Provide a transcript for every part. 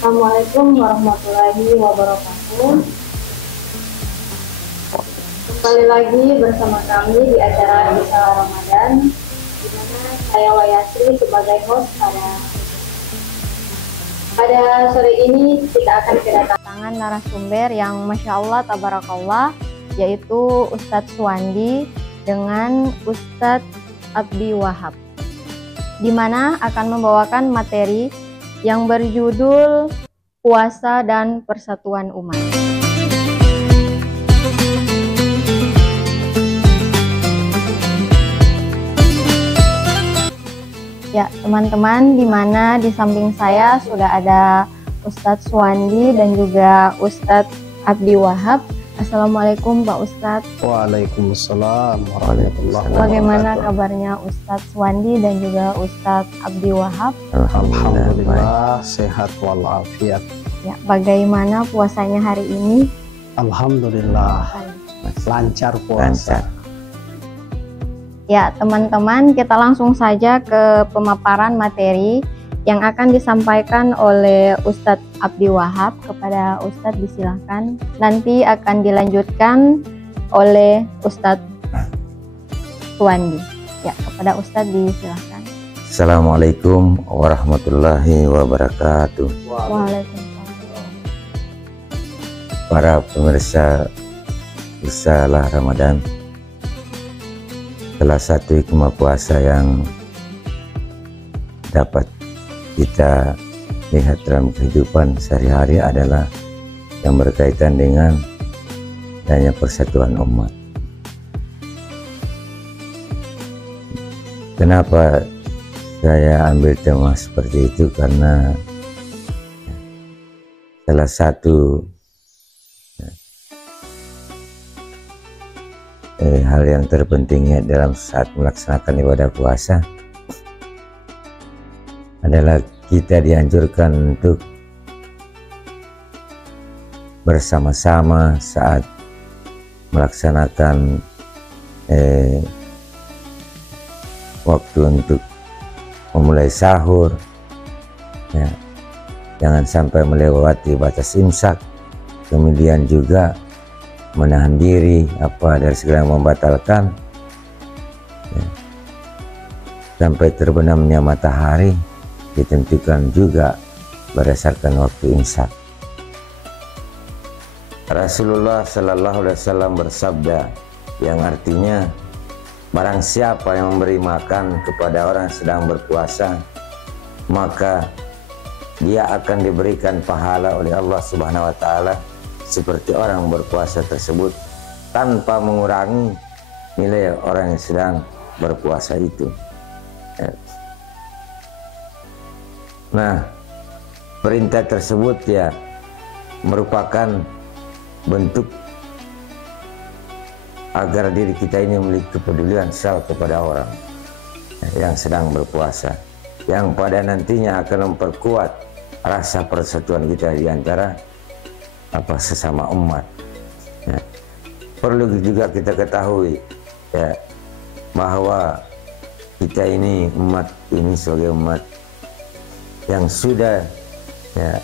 Assalamualaikum warahmatullahi wabarakatuh. Kembali lagi bersama kami di acara Risalah Ramadan, di mana saya Wayasri sebagai host pada sore ini kita akan kedatangan narasumber yang Masya Allah Tabarakallah, yaitu Ustadz Suwandi dengan Ustadz Abdi Wahab, di mana akan membawakan materi yang berjudul Puasa dan Persatuan Umat. Ya, teman-teman, di mana di samping saya sudah ada Ustadz Suwandi dan juga Ustadz Abdi Wahab. Assalamualaikum Pak Ustadz. Waalaikumsalam warahmatullahi wabarakatuh. Bagaimana kabarnya Ustadz Suwandi dan juga Ustadz Abdi Wahab? Alhamdulillah sehat walafiat. Ya, bagaimana puasanya hari ini? Alhamdulillah lancar puasa. Ya, teman-teman, kita langsung saja ke pemaparan materi yang akan disampaikan oleh Ustadz Abdi Wahab. Kepada Ustadz disilahkan, nanti akan dilanjutkan oleh Ustadz Suwandi. Ya, kepada Ustadz disilahkan. Assalamualaikum warahmatullahi wabarakatuh. Waalaikumsalam. Para pemirsa Risalah Ramadan, salah satu hikmah puasa yang dapat kita lihat dalam kehidupan sehari-hari adalah yang berkaitan dengan adanya persatuan umat. Kenapa saya ambil tema seperti itu? Karena salah satu hal yang terpentingnya dalam saat melaksanakan ibadah puasa adalah kita dianjurkan untuk bersama-sama saat melaksanakan waktu untuk memulai sahur, ya, jangan sampai melewati batas imsak, kemudian juga menahan diri dari segala yang membatalkan, ya, sampai terbenamnya matahari ditentukan juga berdasarkan waktu imsak. Rasulullah Sallallahu Alaihi Wasallam bersabda, yang artinya barang siapa yang memberi makan kepada orang yang sedang berpuasa, maka dia akan diberikan pahala oleh Allah Subhanahu Wa Taala seperti orang berpuasa tersebut, tanpa mengurangi nilai orang yang sedang berpuasa itu. Nah, perintah tersebut ya merupakan bentuk agar diri kita ini memiliki kepedulian kepada orang yang sedang berpuasa, yang pada nantinya akan memperkuat rasa persatuan kita di antara sesama umat. Ya. Perlu juga kita ketahui, ya, bahwa kita ini umat ini sebagai umat yang sudah, ya,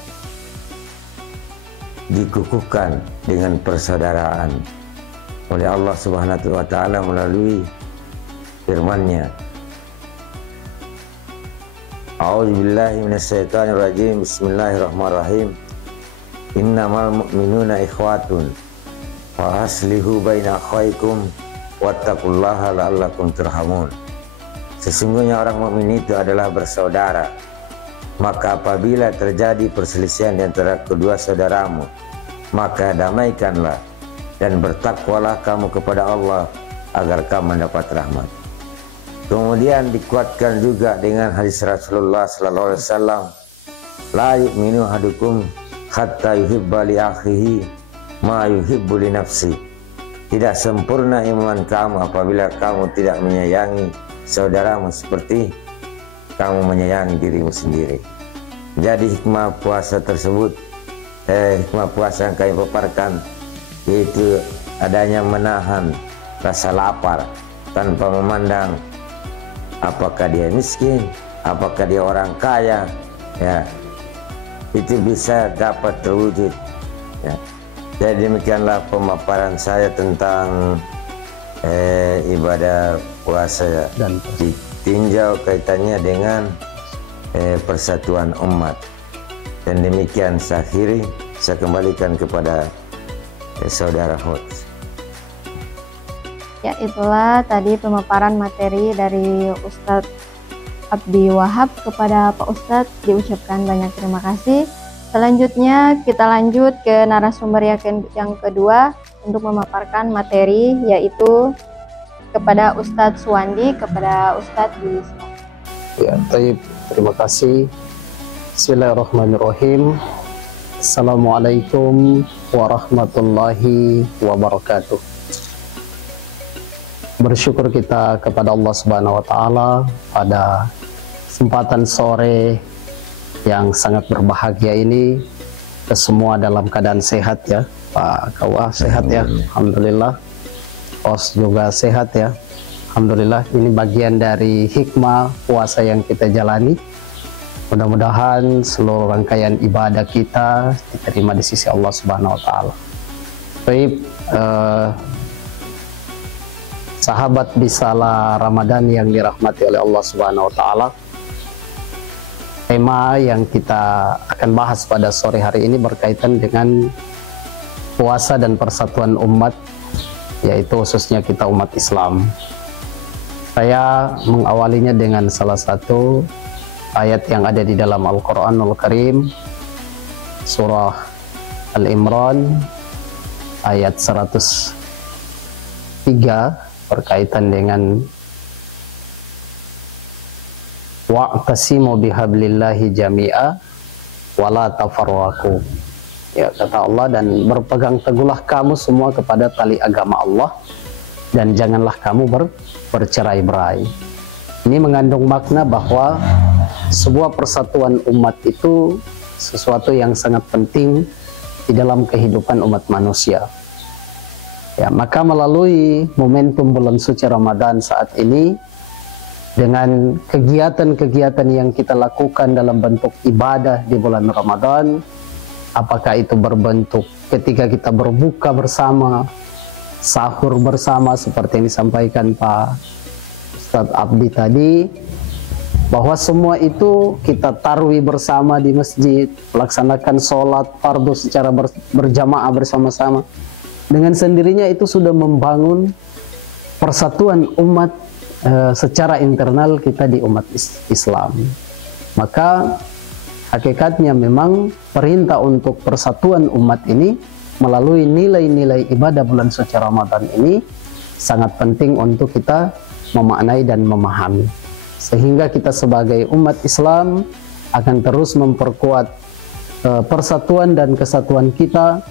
dikukuhkan dengan persaudaraan oleh Allah Subhanahu wa Ta'ala melalui firman-Nya. A'udzubillahi minasyaitonirrajim. Bismillahirrahmanirrahim. Innamal mu'minuna ikhwatun wa aslihu baina akhwaikum wattaqullaha la'allakum turhamun. Sesungguhnya orang mukmin itu adalah bersaudara, maka apabila terjadi perselisihan di antara kedua saudaramu, maka damaikanlah dan bertakwalah kamu kepada Allah agar kamu mendapat rahmat. Kemudian dikuatkan juga dengan hadis Rasulullah sallallahu alaihi wasallam, la yu'minu ahadukum hatta yuhibba li akhihi ma yuhibbu li nafsi. tidak sempurna iman kamu apabila kamu tidak menyayangi saudaramu seperti kamu menyayangi dirimu sendiri. Jadi hikmah puasa tersebut, hikmah puasa yang kami paparkan, yaitu adanya menahan rasa lapar tanpa memandang apakah dia miskin, apakah dia orang kaya, ya, itu bisa dapat terwujud, ya. Jadi demikianlah pemaparan saya tentang ibadah puasa dan ditinjau kaitannya dengan persatuan umat. Dan demikian saya akhiri, saya kembalikan kepada saudara host. Ya, itulah tadi pemaparan materi dari Ustadz Abdi Wahab. Kepada Pak Ustadz diucapkan banyak terima kasih. Selanjutnya kita lanjut ke narasumber yang kedua untuk memaparkan materi, yaitu kepada Ustadz Suwandi, kepada Ustadz Bilisma. Ya, baik. Terima kasih. Bismillahirrahmanirrahim. Assalamualaikum warahmatullahi wabarakatuh. Bersyukur kita kepada Allah Subhanahu wa Ta'ala pada kesempatan sore yang sangat berbahagia ini, kita semua dalam keadaan sehat ya. Pak Kawa sehat ya, alhamdulillah. Os juga sehat ya, alhamdulillah. Ini bagian dari hikmah puasa yang kita jalani. Mudah-mudahan seluruh rangkaian ibadah kita diterima di sisi Allah Subhanahu wa Ta'ala. Baik, sahabat Bisalah Ramadan yang dirahmati oleh Allah Subhanahu wa Ta'ala, tema yang kita akan bahas pada sore hari ini berkaitan dengan puasa dan persatuan umat, yaitu khususnya kita umat Islam. Saya mengawalinya dengan salah satu ayat yang ada di dalam Al-Quranul Karim, surah Al-Imran ayat 103, berkaitan dengan wa'tasimu bihablillahi jami'a wala tafarraqu. Ya, kata Allah, dan berpegang teguhlah kamu semua kepada tali agama Allah dan janganlah kamu bercerai-berai. Ini mengandung makna bahwa sebuah persatuan umat itu sesuatu yang sangat penting di dalam kehidupan umat manusia. Ya, maka melalui momentum bulan suci Ramadan saat ini, dengan kegiatan-kegiatan yang kita lakukan dalam bentuk ibadah di bulan Ramadan, apakah itu berbentuk ketika kita berbuka bersama, sahur bersama seperti yang disampaikan Pak Ustadz Abdi tadi, bahwa semua itu kita tarwi bersama di masjid, melaksanakan sholat fardu secara berjamaah bersama-sama. Dengan sendirinya itu sudah membangun persatuan umat secara internal kita di umat Islam. Maka hakikatnya memang perintah untuk persatuan umat ini melalui nilai-nilai ibadah bulan suci Ramadan ini sangat penting untuk kita memaknai dan memahami, sehingga kita sebagai umat Islam akan terus memperkuat persatuan dan kesatuan kita,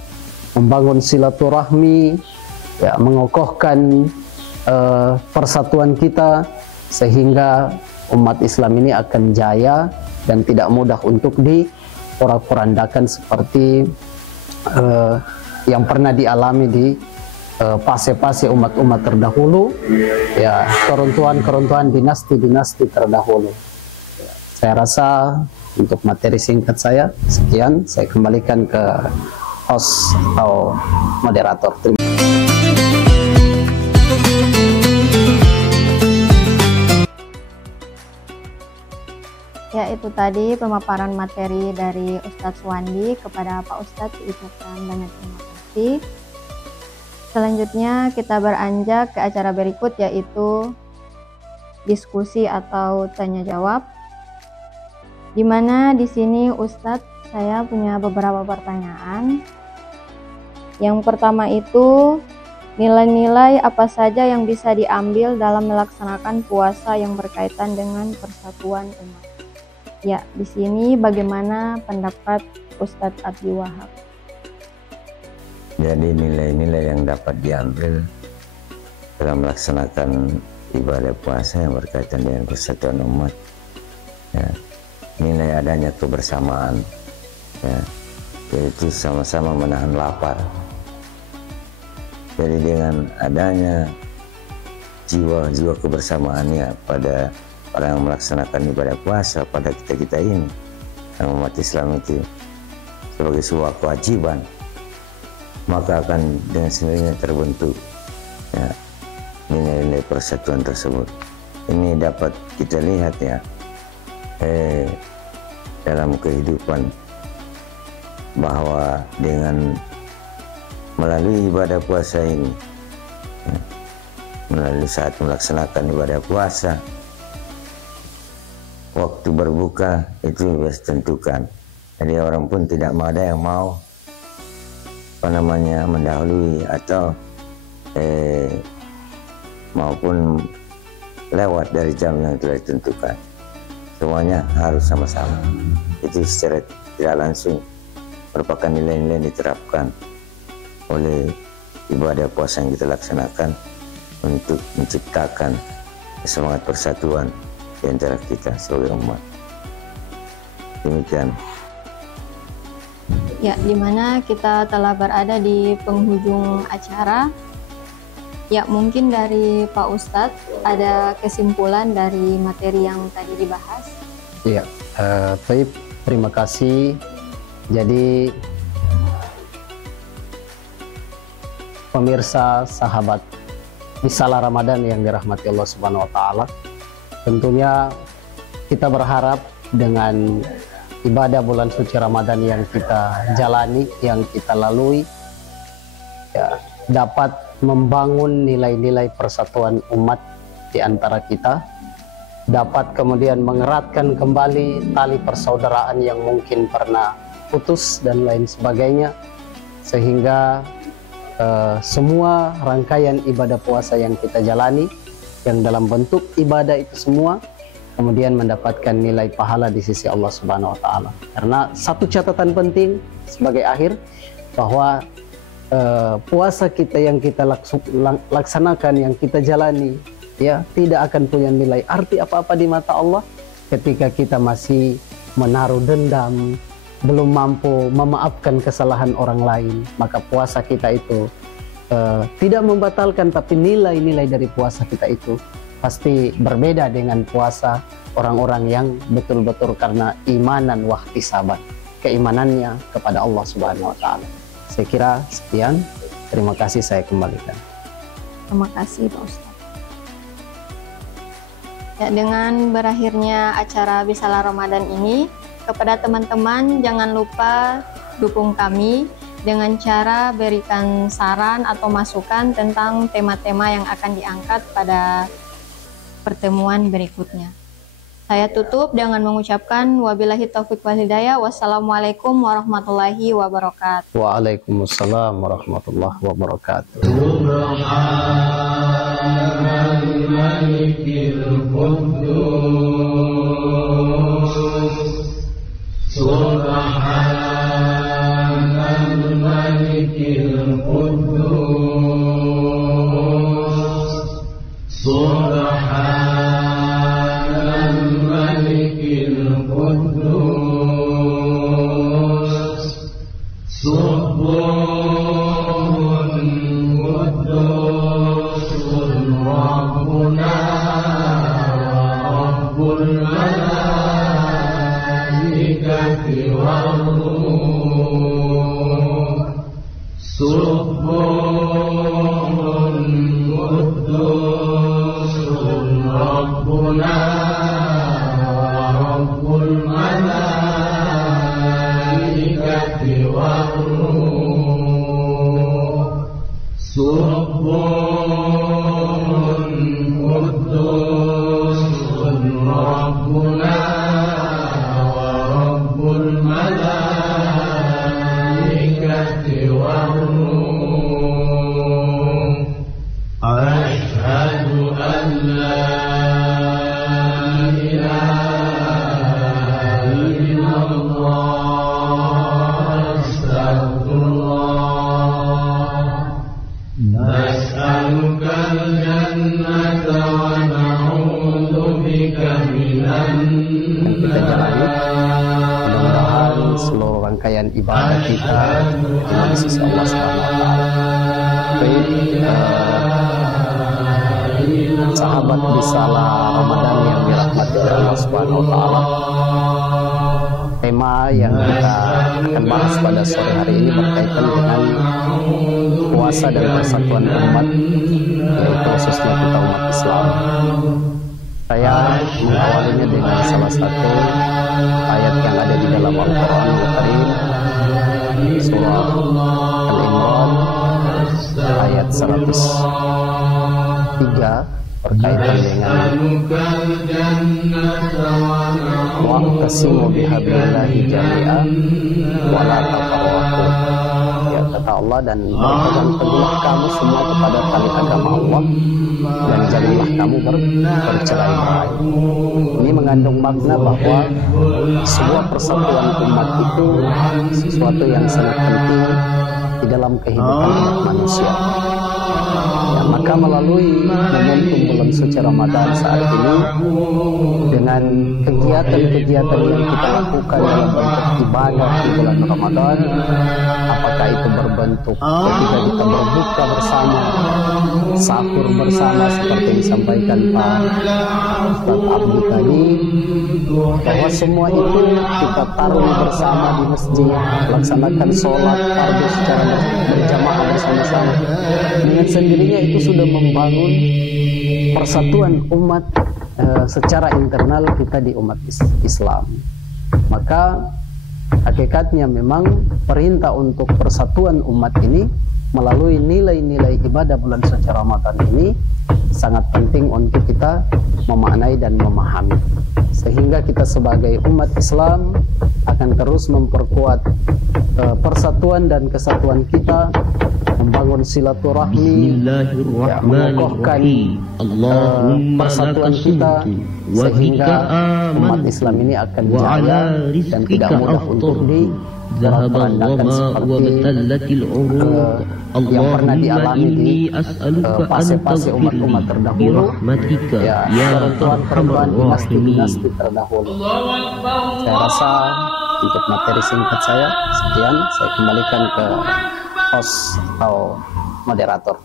membangun silaturahmi, ya, mengokohkan persatuan kita, sehingga umat Islam ini akan jaya dan tidak mudah untuk diporak-porandakan seperti yang pernah dialami di fase-fase umat-umat terdahulu, ya, keruntuhan-keruntuhan dinasti-dinasti terdahulu. Ya, saya rasa untuk materi singkat saya sekian, saya kembalikan ke host atau moderator. Ya, itu tadi pemaparan materi dari Ustadz Suwandi. Kepada Pak Ustadz diucapkan banyak terima kasih. Selanjutnya kita beranjak ke acara berikut, yaitu diskusi atau tanya jawab. Dimana di sini Ustadz, saya punya beberapa pertanyaan. Yang pertama itu, nilai-nilai apa saja yang bisa diambil dalam melaksanakan puasa yang berkaitan dengan persatuan umat? Ya, di sini bagaimana pendapat Ustadz Abdi Wahab? Jadi nilai-nilai yang dapat diambil dalam melaksanakan ibadah puasa yang berkaitan dengan persatuan umat, ya, nilai adanya kebersamaan, ya, yaitu sama-sama menahan lapar. Jadi dengan adanya jiwa-jiwa kebersamaannya pada orang yang melaksanakan ibadah puasa, pada kita-kita ini yang umat Islam itu sebagai sebuah kewajiban, maka akan dengan sendirinya terbentuk, ya, nilai-nilai persatuan tersebut. Ini dapat kita lihat, ya, dalam kehidupan, bahwa dengan melalui ibadah puasa ini, ya, melalui saat melaksanakan ibadah puasa, waktu berbuka itu bebas tentukan. Jadi orang pun tidak ada yang mau mendahului atau maupun lewat dari jam yang telah ditentukan. Semuanya harus sama-sama. Itu secara tidak langsung merupakan nilai-nilai yang diterapkan oleh ibadah puasa yang kita laksanakan untuk menciptakan semangat persatuan di antara kita sebagai umat. Demikian. Ya, dimana kita telah berada di penghujung acara. Ya, mungkin dari Pak Ustadz ada kesimpulan dari materi yang tadi dibahas. Iya, baik, terima kasih. Jadi pemirsa, sahabat Risalah Ramadan yang dirahmati Allah Subhanahu wa taala, tentunya kita berharap dengan ibadah bulan suci Ramadan yang kita jalani, yang kita lalui, ya, dapat membangun nilai-nilai persatuan umat di antara kita, dapat kemudian mengeratkan kembali tali persaudaraan yang mungkin pernah putus dan lain sebagainya, sehingga semua rangkaian ibadah puasa yang kita jalani, yang dalam bentuk ibadah itu semua kemudian mendapatkan nilai pahala di sisi Allah Subhanahu wa taala. Karena satu catatan penting sebagai akhir, bahwa puasa kita yang kita laksanakan, yang kita jalani, ya, tidak akan punya nilai arti apa-apa di mata Allah ketika kita masih menaruh dendam, belum mampu memaafkan kesalahan orang lain. Maka puasa kita itu tidak membatalkan, tapi nilai-nilai dari puasa kita itu pasti berbeda dengan puasa orang-orang yang betul-betul karena imanan wahtisaban, keimanannya kepada Allah Subhanahu wa taala. Saya kira sekian. Terima kasih, saya kembalikan. Terima kasih Pak Ustadz. Ya, dengan berakhirnya acara Risalah Ramadan ini, kepada teman-teman jangan lupa dukung kami dengan cara berikan saran atau masukan tentang tema-tema yang akan diangkat pada pertemuan berikutnya. Saya tutup dengan mengucapkan wabillahi taufiq wal hidayah. Wassalamualaikum warahmatullahi wabarakatuh. Waalaikumsalam warahmatullahi wabarakatuh. Subhanal malikil quddus, Subhanal malikil quddus, Subhanal malikil quddus, Subuhun quddus Rabbuna Rabbul malaikati wal ruh, Subuhun quddus Rabbuna Rabbul malaikati wal ruh, Subuhun quddus Rabbuna Rabbul malaikati wal ruh. Asyhadu an la ilaha illallah, astagfirullah. الجنة ونعوذ بك من yang kita jalani. Mudah-mudahan seluruh rangkaian ibadah kita di sisi Allah SWT. Baik, sahabat Bisalah Ramadan yang dirahmati oleh Allah SWT, tema yang kita akan bahas pada sore hari ini berkaitan dengan puasa dan persatuan umat, yaitu khususnya kita umat Islam. Saya mengawalinya dengan salah satu ayat yang ada di dalam Al-Quran Al-Karim, surah Al-Imran ayat 103, berkaitan dengan wa'tasimu bihablillahi jami'a wa la tafarraqu. Ya, kata Allah, dan berpegang teguhlah kamu semua kepada tali agama Allah dan janganlah kamu bercerai-berai. Ini mengandung makna bahwa sebuah persatuan umat itu sesuatu yang sangat penting di dalam kehidupan umat manusia. Ya, maka melalui momentum bulan suci Ramadan saat ini, dengan kegiatan-kegiatan yang kita lakukan dalam bentuk ibadah di bulan Ramadan, apakah itu berbentuk ketika kita berbuka bersama, sahur bersama seperti disampaikan Pak Ustadz Abdi tadi, bahwa semua itu kita taruh bersama di masjid, laksanakan sholat fardu secara berjamaah bersama-sama, dengan sendirinya itu sudah membangun persatuan umat secara internal kita di umat Islam. Maka hakikatnya memang perintah untuk persatuan umat ini melalui nilai-nilai ibadah bulan suci Ramadan ini sangat penting untuk kita memaknai dan memahami, sehingga kita sebagai umat Islam akan terus memperkuat persatuan dan kesatuan kita, membangun silaturahmi, ya, mengokohkan persatuan kita, sehingga umat Islam ini akan jaya dan tidak mudah untuk diporak-porandakan seperti yang pernah dialami di fase-fase umat-umat terdahulu, ya, perempuan dinasti terdahulu. Saya rasa untuk materi singkat saya sekian, saya kembalikan ke host atau moderator.